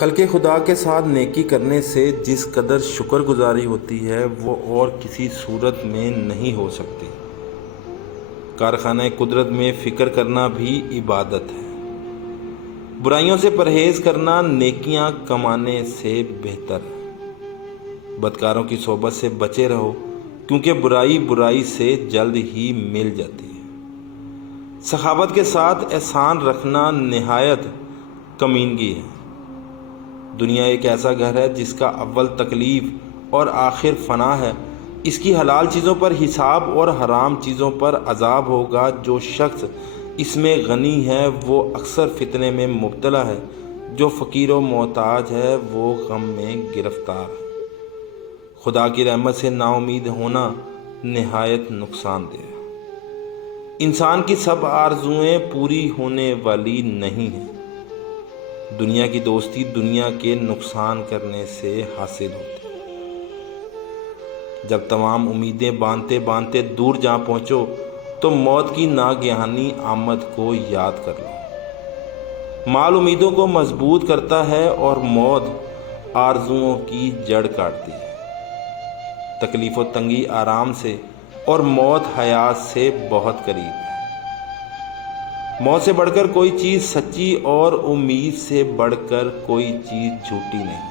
خلق خدا کے ساتھ نیکی کرنے سے جس قدر شکر گزاری ہوتی ہے وہ اور کسی صورت میں نہیں ہو سکتی۔ کارخانہ قدرت میں فکر کرنا بھی عبادت ہے۔ برائیوں سے پرہیز کرنا نیکیاں کمانے سے بہتر ہے۔ بدکاروں کی صحبت سے بچے رہو کیونکہ برائی سے جلد ہی مل جاتی ہے۔ سخاوت کے ساتھ احسان رکھنا نہایت کمینگی ہے۔ دنیا ایک ایسا گھر ہے جس کا اول تکلیف اور آخر فنا ہے۔ اس کی حلال چیزوں پر حساب اور حرام چیزوں پر عذاب ہوگا۔ جو شخص اس میں غنی ہے وہ اکثر فتنے میں مبتلا ہے، جو فقیر و محتاج ہے وہ غم میں گرفتار ہے۔ خدا کی رحمت سے نا امید ہونا نہایت نقصان دہ ہے۔ انسان کی سب آرزوئیں پوری ہونے والی نہیں ہیں۔ دنیا کی دوستی دنیا کے نقصان کرنے سے حاصل ہوتی ہے۔ جب تمام امیدیں باندھتے باندھتے دور جا پہنچو تو موت کی ناگہانی آمد کو یاد کر لو۔ مال امیدوں کو مضبوط کرتا ہے اور موت آرزوؤں کی جڑ کاٹتی ہے۔ تکلیف و تنگی آرام سے اور موت حیات سے بہت قریب ہے۔ موت سے بڑھ کر کوئی چیز سچی اور امید سے بڑھ کر کوئی چیز جھوٹی نہیں۔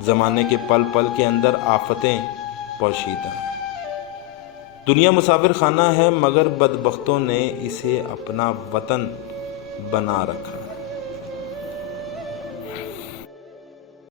زمانے کے پل پل کے اندر آفتیں پوشیدہ ہیں۔ دنیا مسافر خانہ ہے مگر بدبختوں نے اسے اپنا وطن بنا رکھا ہے۔